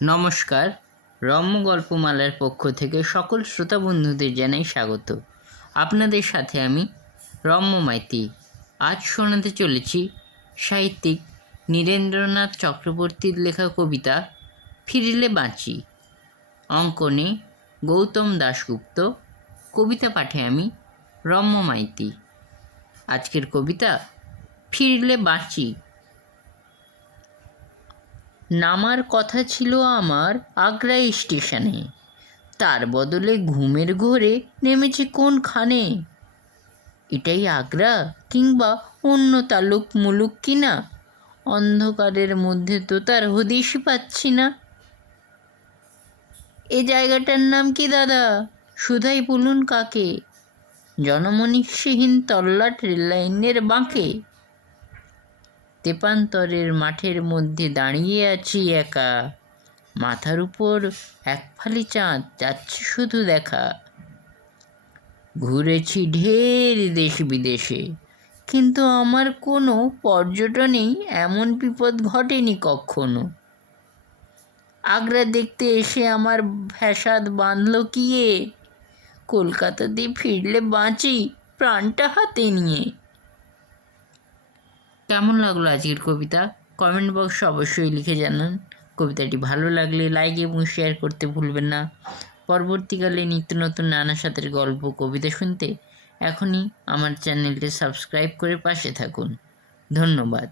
নমস্কার। রম্য গল্পমালার পক্ষ থেকে সকল শ্রোতা বন্ধুদের জানাই স্বাগত। আপনাদের সাথে আমি রম্য মাইতি। আজ শোনাতে চলেছি সাহিত্যিক নীরেন্দ্রনাথ চক্রবর্তীর লেখা কবিতা ফিরিলে বাঁচি। অঙ্কনে গৌতম দাশগুপ্ত। কবিতা পাঠে আমি রম্য মাইতি। আজকের কবিতা ফিরলে বাঁচি। নামার কথা ছিল আমার আগ্রা স্টেশনে, তার বদলে ঘুমের ঘোরে নেমেছে কোনখানে? এটাই আগ্রা কিংবা অন্য তালুক মুলুক কিনা? অন্ধকারের মধ্যে তো তার হদিশ পাচ্ছি না। এ জায়গাটার নাম কি দাদা? শুধাই বলুন কাকে? জনমনীষীহীন তল্লাট রেললাইনের বাঁকে। তেপান্তরের মাঠের মধ্যে দাঁড়িয়ে আছি একা, মাথার উপর এক ফালি চাঁদ যাচ্ছে শুধু দেখা। ঘুরেছি ঢের দেশ বিদেশে, কিন্তু আমার কোনো পর্যটনেই এমন বিপদ ঘটেনি কখনো। আগ্রা দেখতে এসে আমার ফ্যাসাদ বাঁধল কিয়ে, কলকাতাতে ফিরলে বাঁচি প্রাণটা হাতে নিয়ে। কেমন লাগলো আজকের কবিতা? কমেন্ট বক্সে অবশ্যই লিখে জানান। কবিতাটি ভালো লাগলে লাইক এবং শেয়ার করতে ভুলবেন না। পরবর্তীকালে নিত্য নতুন নানা সাথের গল্প কবিতা শুনতে এখনই আমার চ্যানেলটি সাবস্ক্রাইব করে পাশে থাকুন। ধন্যবাদ।